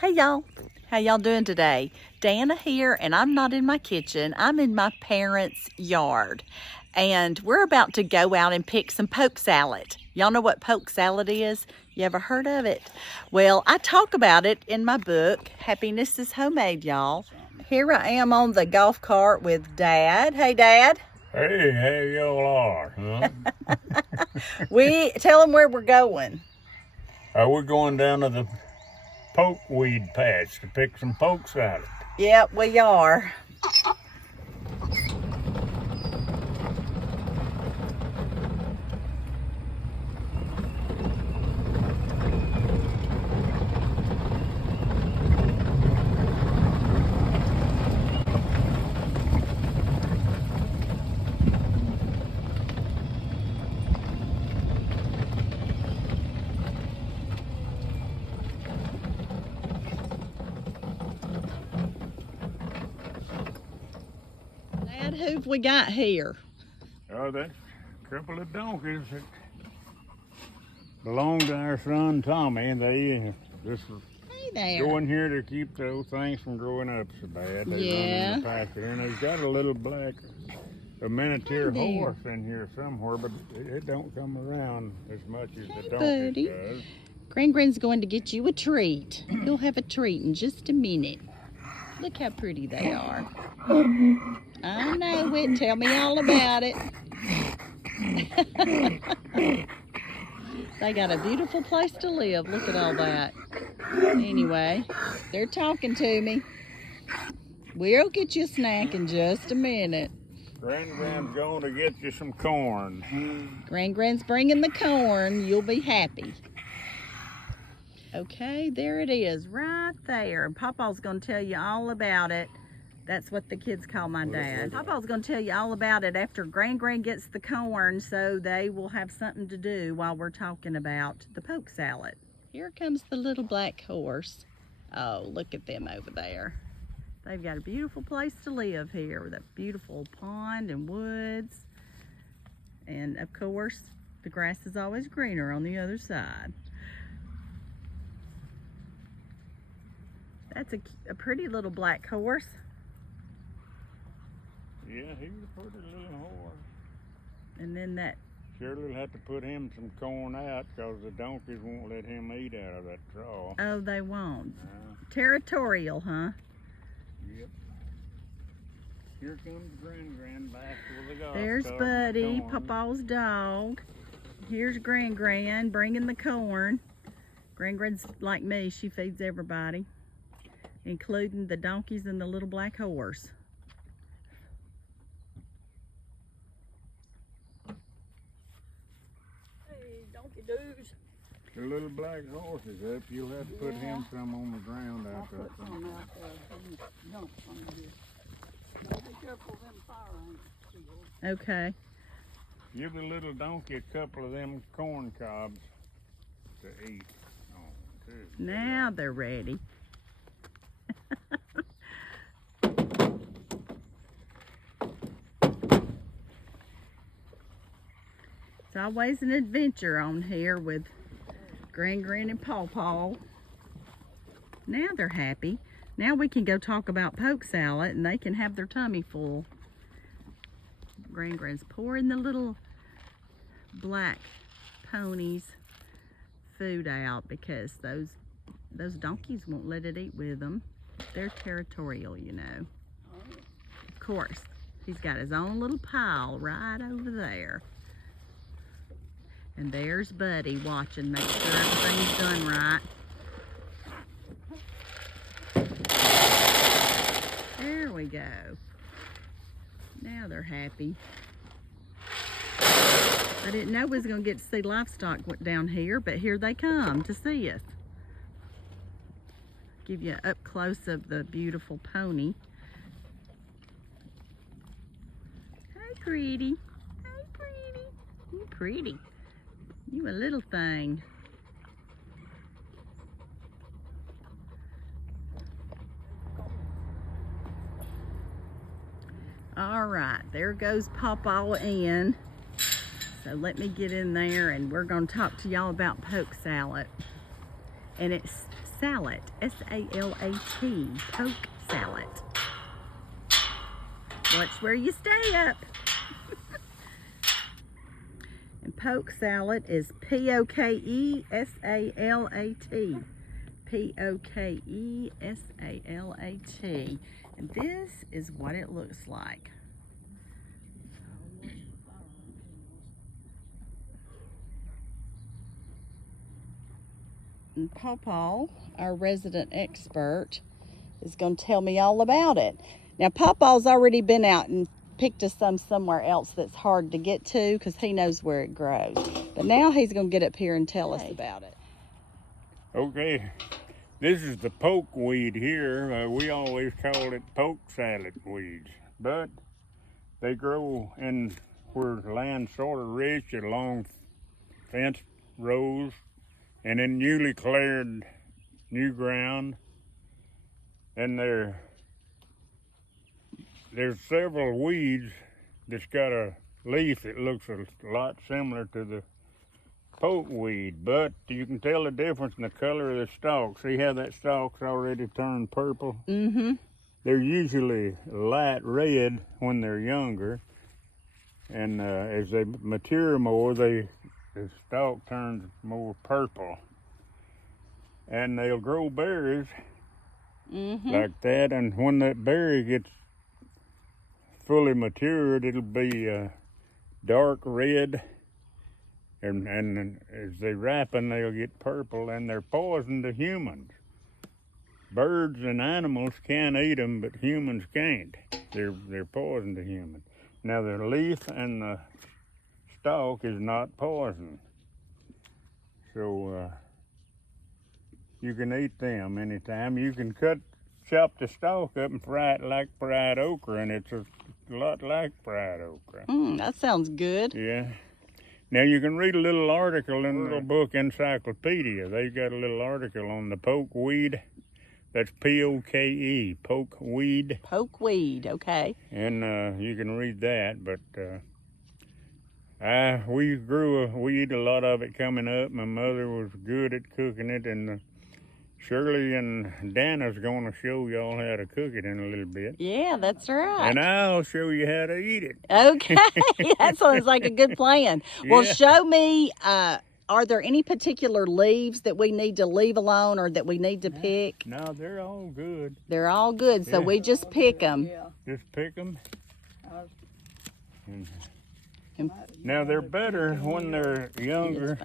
Hey y'all, how y'all doing today? Dana here, and I'm not in my kitchen. I'm in my parents' yard, and we're about to go out and pick some poke salad. Y'all know what poke salad is? You ever heard of it? Well, I talk about it in my book, Happiness is Homemade, y'all. Here I am on the golf cart with Dad. Hey, Dad. Hey, how y'all are, huh? We tell them where we're going. We're going down to the pokeweed patch to pick some poke salad. Yep, we are. Dad, who've we got here? Oh, that's a couple of donkeys that belong to our son Tommy, and they just Hey there. go in here to keep those things from growing up so bad. They run Yeah. in the pasture, and they've got a little a miniature Hey there. horse in here somewhere, but it don't come around as much as the donkey buddy. does. Gran's going to get you a treat. You'll have a treat in just a minute. Look how pretty they are. I know it. Tell me all about it. They got a beautiful place to live. Look at all that. Anyway, they're talking to me. We'll get you a snack in just a minute. Gran's going to get you some corn. Gran's bringing the corn. You'll be happy. Okay, there it is, right there. And Papa's going to tell you all about it. That's what the kids call my dad. Papa's going to tell you all about it after Gran gets the corn, so they will have something to do while we're talking about the poke salad. Here comes the little black horse. Oh, look at them over there. They've got a beautiful place to live here with a beautiful pond and woods. And of course, the grass is always greener on the other side. That's a pretty little black horse. Yeah, he's a pretty little horse. And then that... Surely we'll have to put him some corn out because the donkeys won't let him eat out of that trough. Oh, they won't. Territorial, huh? Yep. Here comes Gran back with the golf There's cart Buddy, and corn. Papa's dog. Here's Gran bringing the corn. Gran's like me, she feeds everybody, including the donkeys and the little black horse. Hey, donkey doos. The little black horse is up. You'll have to put him some on the ground out there. Okay. Give the little donkey a couple of them corn cobs to eat. Oh, too. Now they're ready. It's always an adventure on here with Gran and Paw. Now they're happy. Now we can go talk about poke salad and they can have their tummy full. Gran's pouring the little black ponies food out because those donkeys won't let it eat with them. They're territorial, you know. Of course, he's got his own little pile right over there. And there's Buddy watching, make sure everything's done right. There we go. Now they're happy. I didn't know we was going to get to see livestock down here, but here they come to see us. Give you an up close of the beautiful pony. Hey, pretty. Hey, pretty. You pretty. You a little thing. All right, there goes Pawpaw in. So let me get in there and we're gonna talk to y'all about poke salad. And it's Salat, S-A-L-A-T, Poke Salat. Watch where you stay up. And Poke Salat is P-O-K-E-S-A-L-A-T. P-O-K-E-S-A-L-A-T. And this is what it looks like. And Pawpaw, our resident expert, is going to tell me all about it. Now, Pawpaw's already been out and picked us some somewhere else that's hard to get to because he knows where it grows. But now he's going to get up here and tell us about it. Okay, this is the poke weed here. We always call it poke salad weeds, but they grow in where land's sort of rich along fenced rows and in newly cleared new ground. And there's several weeds that's got a leaf that looks a lot similar to the poke weed, but you can tell the difference in the color of the stalk. See how that stalk's already turned purple? Mm-hmm. They're usually light red when they're younger, and as they mature more, the stalk turns more purple. And they'll grow berries like that, and when that berry gets fully matured, it'll be dark red. And as they ripen, they'll get purple, and they're poison to humans. Birds and animals can eat them, but humans can't. They're poison to humans. Now, the leaf and the stalk is not poison. So you can eat them anytime. You can chop the stalk up and fry it like fried okra, and it's a lot like fried okra. That sounds good. Yeah. Now, you can read a little article in the little book Encyclopedia. They got a little article on the poke weed. That's P-O-K-E, poke weed. Poke weed, okay. And you can read that, but we grew a weed, a lot of it coming up. My mother was good at cooking it, and Shirley and Dana's going to show y'all how to cook it in a little bit. Yeah, that's right. And I'll show you how to eat it. Okay, that sounds like a good plan. Yeah. Well, show me, are there any particular leaves that we need to leave alone or that we need to pick? No, they're all good. They're all good, so we just pick them. Just pick them. Now, they're better when they're younger.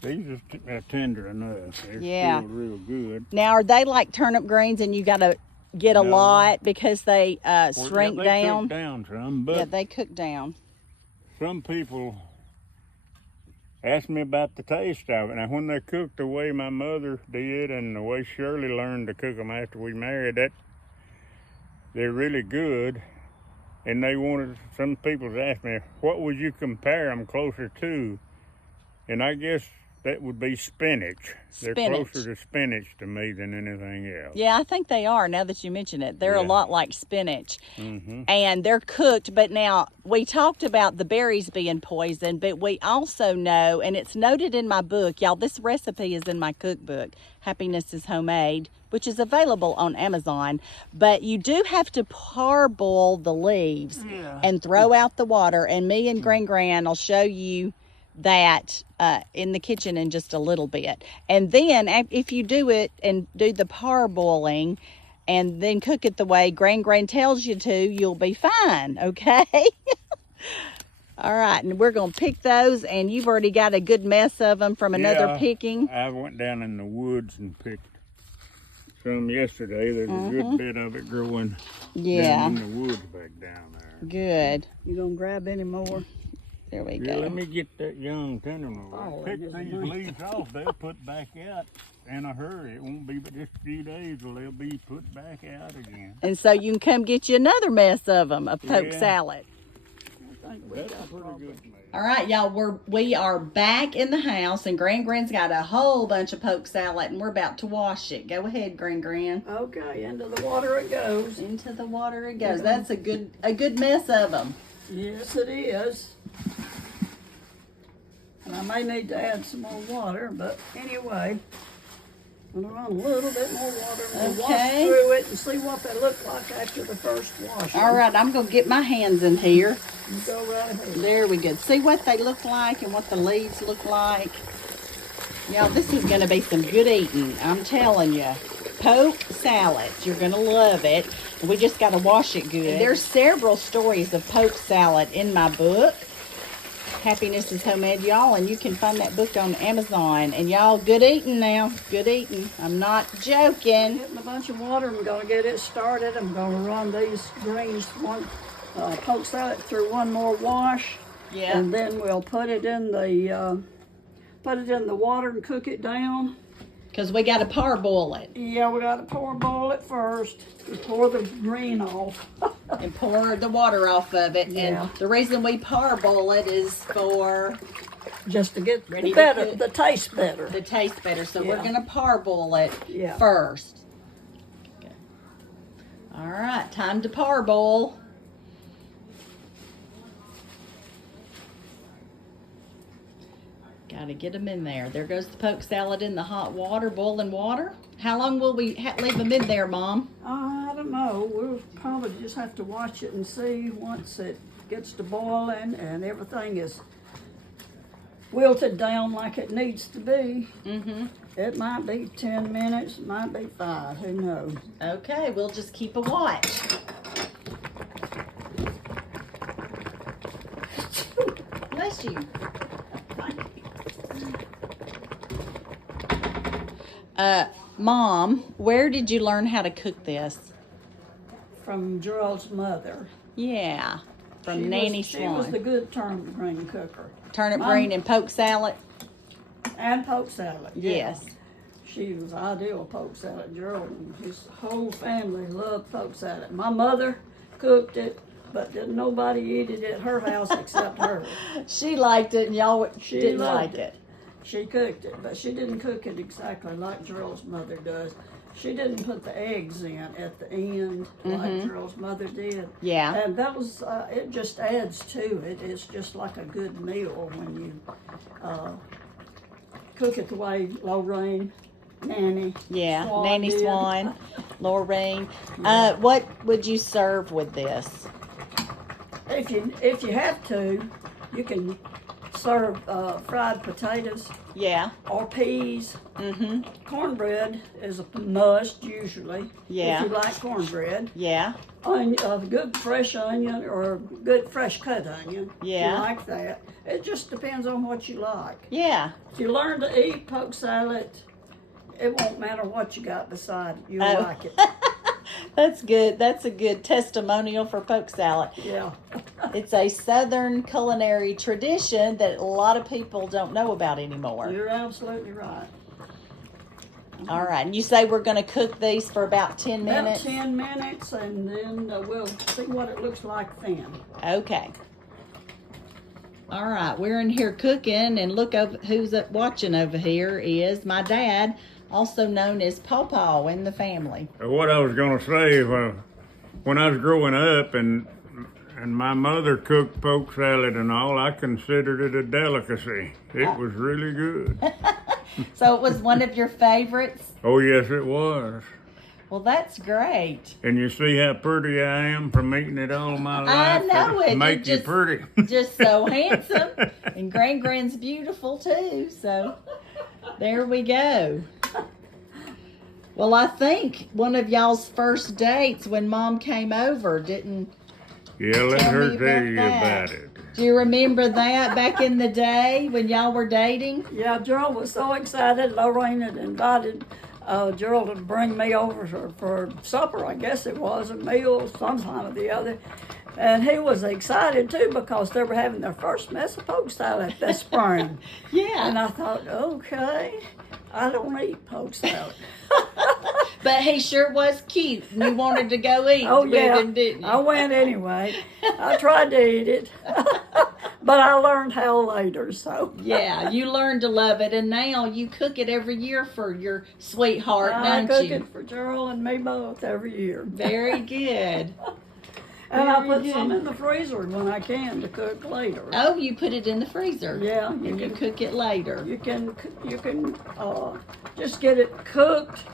These are tender enough. They're still real good. Now, are they like turnip greens and you got to get a lot because they shrink down? They cook down some, but they cook down. Some people ask me about the taste of it. Now, when they're cooked the way my mother did and the way Shirley learned to cook them after we married, they're really good. And some people asked me, what would you compare them closer to? And I guess that would be spinach. They're closer to spinach to me than anything else. Yeah, I think they are now that you mention it. They're a lot like spinach. And they're cooked. But now, we talked about the berries being poison, but we also know, and it's noted in my book, y'all, this recipe is in my cookbook, Happiness is Homemade, which is available on Amazon. But you do have to parboil the leaves and throw out the water. And me and Gran will show you that in the kitchen in just a little bit. And then if you do it and do the parboiling and then cook it the way Gran tells you to, you'll be fine, okay? All right, and we're going to pick those, and you've already got a good mess of them from another picking. I went down in the woods and picked some yesterday. There's a good bit of it growing down in the woods back down there. Good. You gonna grab any more? There we go. Let me get that young tender one. Pick these leaves off. They'll put back out in a hurry. It won't be but just a few days till they'll be put back out again. And so you can come get you another mess of them, a poke salad. That's a pretty good mess. All right, y'all, we are back in the house, and Gran's got a whole bunch of poke salad, and we're about to wash it. Go ahead, Gran. Okay, into the water it goes. Into the water it goes. That's a good mess of them. Yes, it is. And I may need to add some more water, but anyway, I'm gonna run a little bit more water and we'll wash Okay. through it and see what they look like after the first wash. All right, I'm going to get my hands in here. You go right ahead. There we go. See what they look like and what the leaves look like. Y'all, this is going to be some good eating. I'm telling you. Poke salad. You're going to love it. We just got to wash it good. There's several stories of poke salad in my book, Happiness is Homemade, y'all, and you can find that book on Amazon. And y'all, good eating now. Good eating. I'm not joking. Getting a bunch of water. I'm gonna get it started. I'm gonna run these greens, poke salad through one more wash. Yeah. And then we'll put it in the water and cook it down. Because we got to parboil it. Yeah, we gotta boil it first. We pour the green off. And pour the water off of it. Yeah. And the reason we parboil it is for Just to get Ready to better, cook. the taste better. the taste better. So we're Yeah. going to parboil it Yeah. first. Okay. All right, time to parboil. Got to get them in there. There goes the poke salad in the hot water, boiling water. How long will we leave them in there, Mom? I don't know. We'll probably just have to watch it and see once it gets to boiling and everything is wilted down like it needs to be. Mm-hmm. It might be 10 minutes, it might be 5, who knows. Okay, we'll just keep a watch. Bless you. Mom, where did you learn how to cook this? From Gerald's mother. Yeah, from She Nanny was, She was Swan. the good turnip green cooker. Turnip Mom- green and poke salad? And poke salad. yeah. Yes. She was ideal poke salad. Gerald and his whole family loved poke salad. My mother cooked it, but didn't nobody eat it at her house except her. She liked it and y'all She didn't loved like it. She cooked it, but she didn't cook it exactly like Gerald's mother does. She didn't put the eggs in at the end like Gerald's mother did. Yeah. And that was, it just adds to it. It's just like a good meal when you cook it the way Lorraine, Nanny, Yeah, Swan Nanny did. Swan, Lorraine. What would you serve with this? If you have to, you can serve fried potatoes Yeah. or peas. Mm-hmm. Cornbread is a must usually. Yeah. If you like cornbread. Yeah. A good fresh onion or a good fresh cut onion. Yeah. If you like that. It just depends on what you like. Yeah. If you learn to eat poke salad, it won't matter what you got beside it. You'll Oh. like it. That's good. That's a good testimonial for poke salad. Yeah. It's a Southern culinary tradition that a lot of people don't know about anymore. You're absolutely right. All right. And you say we're going to cook these for about 10 About minutes? 10 minutes and then we'll see what it looks like then. Okay. All right. We're in here cooking, and look over, who's up watching over here is my dad, also known as Pawpaw in the family. What I was gonna say, when I was growing up and my mother cooked poke salad and all, I considered it a delicacy. It was really good. So it was one of your favorites? Oh yes, it was. Well, that's great. And you see how pretty I am from eating it all my I life. know it. Make You're you pretty. Just so handsome. And Gran's beautiful too. So there we go. Well, I think one of y'all's first dates when Mom came over didn't. Yeah, let Tell her me tell about you that. about it. Do you remember that back in the day when y'all were dating? Yeah, Gerald was so excited. Lorraine had invited Gerald to bring me over for supper, I guess it was, a meal sometime or the other. And he was excited too because they were having their first mess of poke salad this spring. And Yeah. I thought, okay, I don't eat poke salad. But he sure was cute and you wanted to go eat Oh with yeah, him, didn't you? I went anyway. I tried to eat it, but I learned how later. So Yeah, you learned to love it, and now you cook it every year for your sweetheart, I don't cook you? it for Gerald and me both every year. Very good. And I put Very some good. in the freezer when I can to cook later. Oh, you put it in the freezer. Yeah, And you cook it later. You can just get it cooked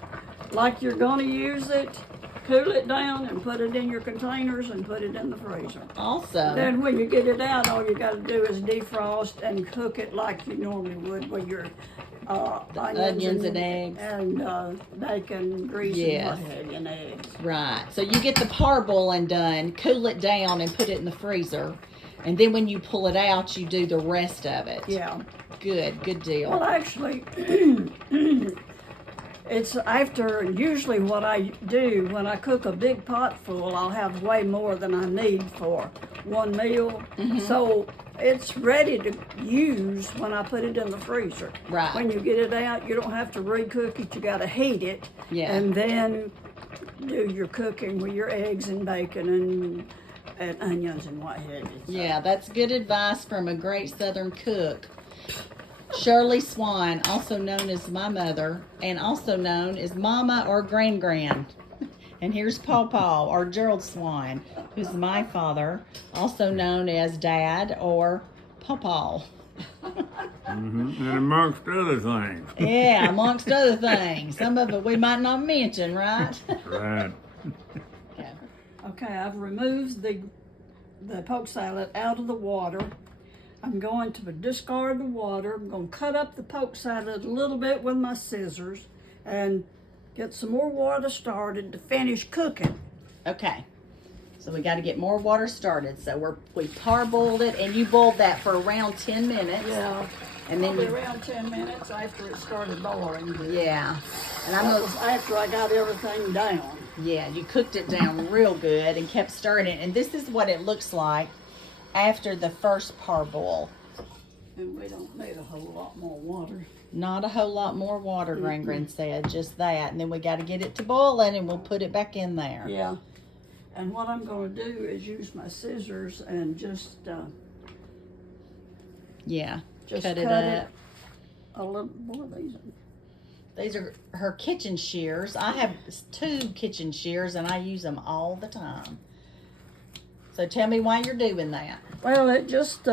like you're gonna use it, cool it down, and put it in your containers and put it in the freezer. Awesome. Then when you get it out, all you got to do is defrost and cook it like you normally would with your onions and eggs. and bacon, grease, Yes. and what have you, and eggs. Right. So you get the parboiling done, cool it down, and put it in the freezer. And then when you pull it out, you do the rest of it. Yeah. Good deal. Well, actually, it's after usually what I do when I cook a big pot full, I'll have way more than I need for one meal. So it's ready to use when I put it in the freezer. Right. When you get it out, you don't have to recook it. You got to heat it. Yeah. And then do your cooking with your eggs and bacon and onions and what have you. So, Yeah, that's good advice from a great Southern cook. Shirley Swan, also known as my mother, and also known as Mama or Gran. And here's Paw, or Gerald Swan, who's my father, also known as Dad or Paw. And amongst other things. Yeah, amongst other things. Some of it we might not mention, right? Right. Yeah. Okay, I've removed the poke salad out of the water. I'm going to discard the water. I'm going to cut up the poke salad a little bit with my scissors and get some more water started to finish cooking. Okay. So we got to get more water started. So we parboiled it, and you boiled that for around 10 minutes. Yeah, And then probably around 10 minutes after it started boiling. yeah. And I'm That gonna was after I got everything down. Yeah, you cooked it down real good and kept stirring it. And this is what it looks like after the first parboil. And we don't need a whole lot more water. Not a whole lot more water, Gran said, just that. And then we got to get it to boiling, and we'll put it back in there. Yeah. And what I'm going to do is use my scissors and just Yeah, cut cut it it up. a little more of these. These are her kitchen shears. I have 2 kitchen shears, and I use them all the time. So tell me why you're doing that. Well, it just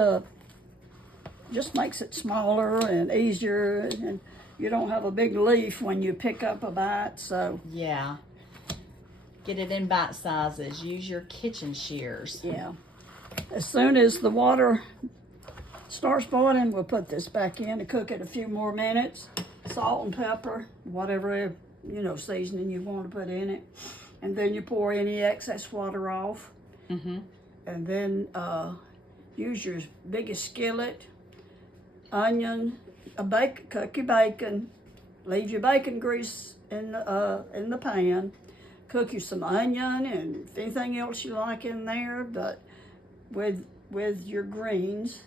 makes it smaller and easier, and you don't have a big leaf when you pick up a bite. So Yeah. Get it in bite sizes. Use your kitchen shears. yeah, as soon as the water starts boiling, we'll put this back in to cook it a few more minutes. Salt and pepper, whatever seasoning you want to put in it, and then you pour any excess water off. Mm-hmm. And then use your biggest skillet, onion, cook your bacon, leave your bacon grease in the pan, cook you some onion and anything else you like in there, but with your greens.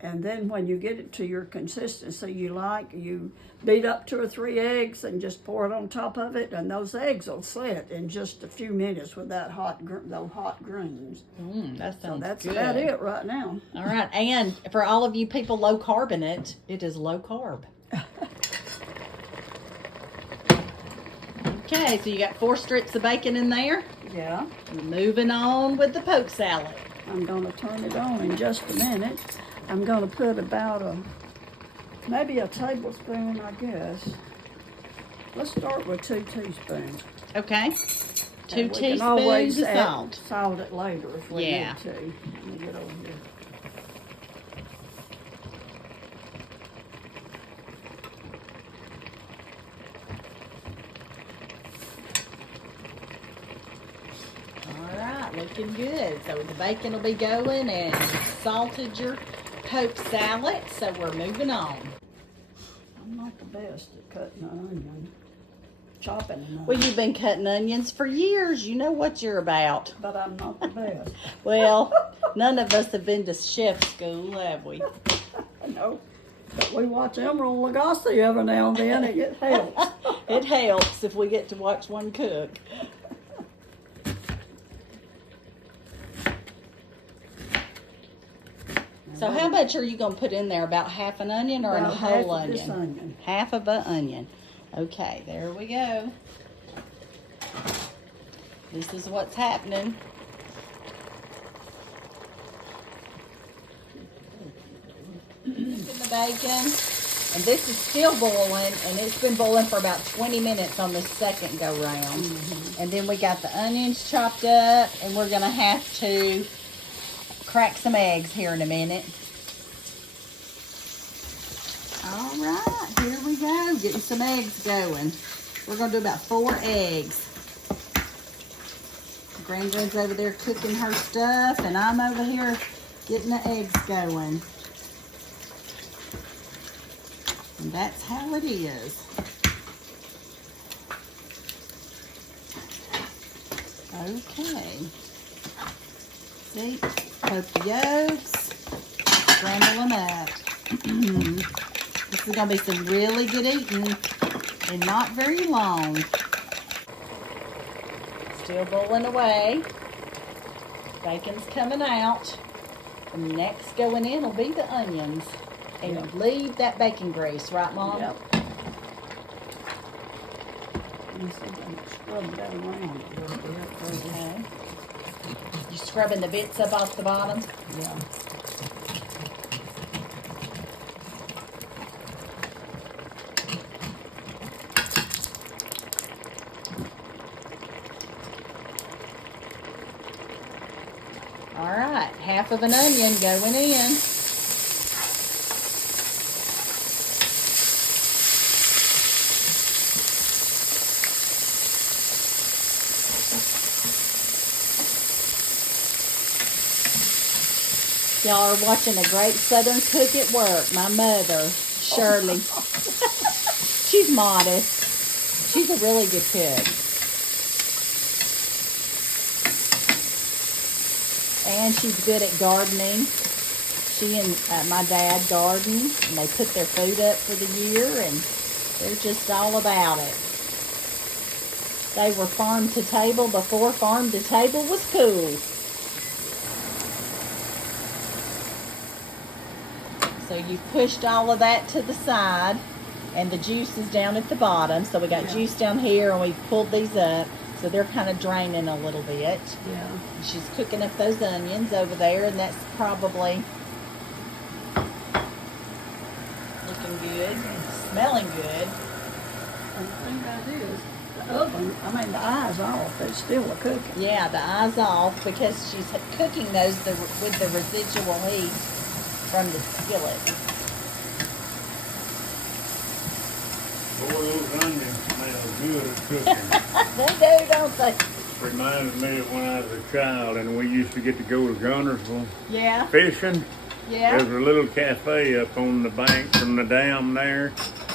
And then when you get it to your consistency you like, you beat up 2 or 3 eggs and just pour it on top of it, and those eggs will set in just a few minutes with those hot greens. That sounds So that's good. about it right now. All right, and for all of you people low carbonate, it is low carb. Okay, so you got 4 strips of bacon in there. Yeah, Moving on with the poke salad. I'm going to turn it on in just a minute. I'm going to put about maybe a tablespoon, I guess. Let's start with 2 teaspoons. Okay. 2 And we can teaspoons always of add salt. Salt it later if we Yeah. need to. Let me get over here. All right, looking good. So the bacon will be going, and you salted your poke salad. So we're moving on. I'm not the best at cutting an onion, chopping an onion, Well, you've been cutting onions for years. You know what you're about. but I'm not the best. Well, none of us have been to chef school, have we? No, but we watch Emerald Lagasse every now and then, and it helps. It helps if we get to watch one cook. So how much are you going to put in there? About half an onion or About a half whole of onion? this onion. Half of an onion. Okay, there we go. This is what's happening. bacon. And this is still boiling, and it's been boiling for about 20 minutes on the second go round. And then we got the onions chopped up, and we're gonna have to crack some eggs here in a minute. All right, here we go, getting some eggs going. We're gonna do about 4 eggs. Granddad's over there cooking her stuff, and I'm over here getting the eggs going. And that's how it is. Okay. See, poke the yolks, scramble them up. This is gonna be some really good eating and not very long. Still boiling away. Bacon's coming out. And next going in will be the onions. And Yep. leave that bacon grease, right, Mom? Yep. You see, I'm scrubbing that around a little bit. Okay. You scrubbing the bits up off the bottom? Yeah. All right, half of an onion going in. Y'all are watching a great Southern cook at work. My mother, Shirley. She's modest. She's a really good cook. And she's good at gardening. She and my dad garden, and they put their food up for the year, and they're just all about it. They were farm to table before farm to table was cool. So you've pushed all of that to the side, and the juice is down at the bottom. So we got juice down here, and we pulled these up. So they're kind of draining a little bit. Yeah. She's cooking up those onions over there, and that's probably looking good, smelling good. And the thing about it is, the oven, the eye's off, it's still a cooking. Yeah, the eye's off because she's cooking those with the residual heat from the skillet. Boy, those onions smell good at cooking. They do, don't they? Reminds me of when I was a child and we used to get to go to Gunnersville Yeah, fishing. yeah, There's a little cafe up on the bank from the dam there.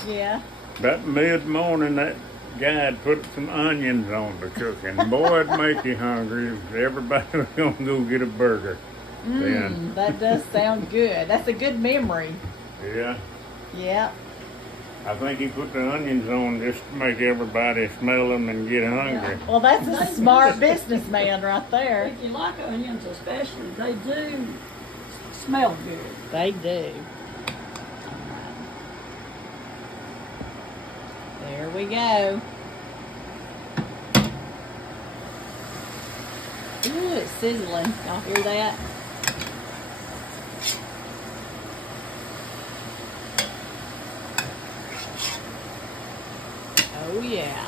yeah. About mid-morning, that guy'd put some onions on the cooking. Boy, it'd make you hungry. Everybody was gonna go get a burger. Then, That does sound good. That's a good memory. yeah. Yeah. I think he put the onions on just to make everybody smell them and get hungry. Well, that's a smart businessman right there. If you like onions especially, they do smell good. They do. There we go. Ooh, it's sizzling. Y'all hear that? Oh yeah.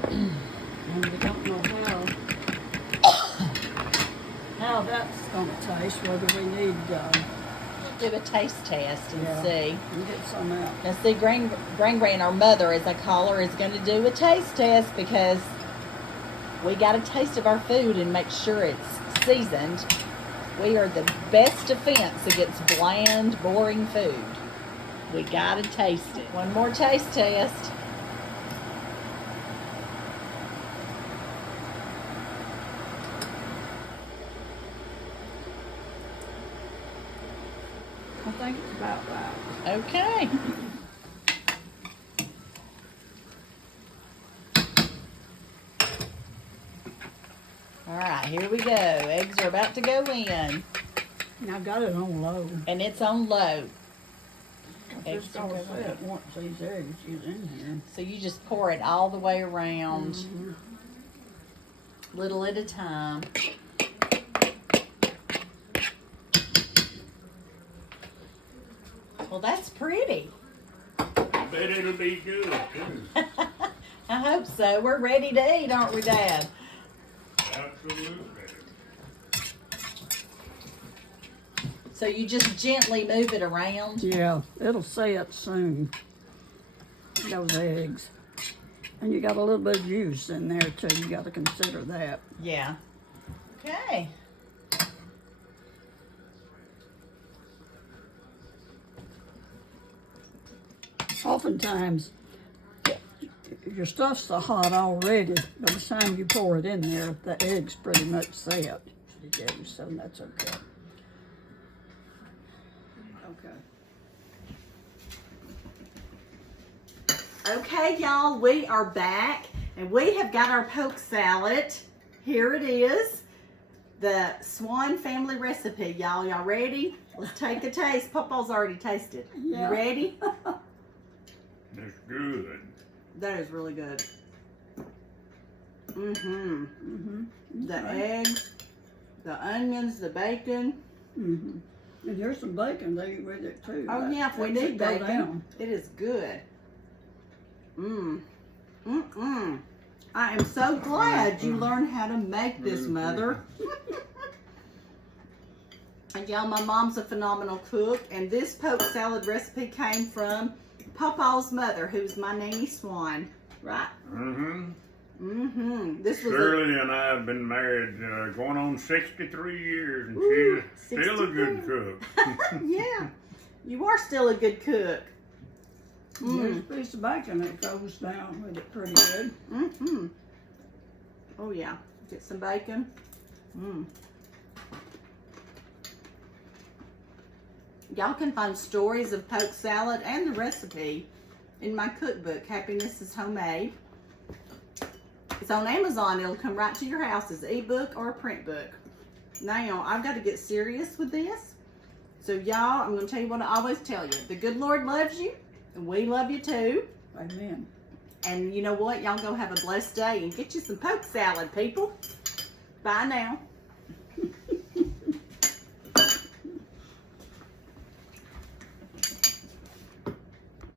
And we don't know how that's gonna taste, whether we need, Do a taste test and Yeah. see. and get some out. Now see, Gran, our mother, as I call her, is going to do a taste test because we got a taste of our food and make sure it's seasoned. We are the best defense against bland, boring food. We got to taste it. One more taste test. I think it's about right. Okay. All right, here we go. Eggs are about to go in, And I got it on low. and it's on low. It's just all set once these eggs get in here. So you just pour it all the way around, little at a time. Well, that's pretty. I bet it'll be good too. I hope so. We're ready to eat, aren't we, Dad? Absolutely. So you just gently move it around. Yeah, it'll set soon. Those eggs. And you got a little bit of juice in there too. You got to consider that. Yeah. Okay. Oftentimes, your stuff's so hot already. By the time you pour it in there, the egg's pretty much set. So that's okay. Okay. Okay, y'all, we are back, and we have got our poke salad. Here it is, the Swan family recipe, y'all. Y'all ready? Let's take a taste. Papa's already tasted. Yeah. You ready? It's good. That is really good. The Okay. eggs, the onions, the bacon. And here's some bacon to eat with it too. Oh yeah, if we That should need go bacon. down. It is good. I am so glad you learned how to make this, Mother. And y'all, my mom's a phenomenal cook, and this poke salad recipe came from Papa's mother, who's my Nanny Swan, right? This was Shirley and I have been married going on 63 years, and she's still a good cook. yeah, you are still a good cook. There's a piece of bacon that goes down with it pretty good. Oh yeah, get some bacon. Y'all can find stories of poke salad and the recipe in my cookbook, Happiness is Homemade. It's on Amazon. It'll come right to your house as an ebook or a print book. Now, I've got to get serious with this. So y'all, I'm going to tell you what I always tell you. The good Lord loves you, and we love you too. Amen. And you know what? Y'all go have a blessed day and get you some poke salad, people. Bye now.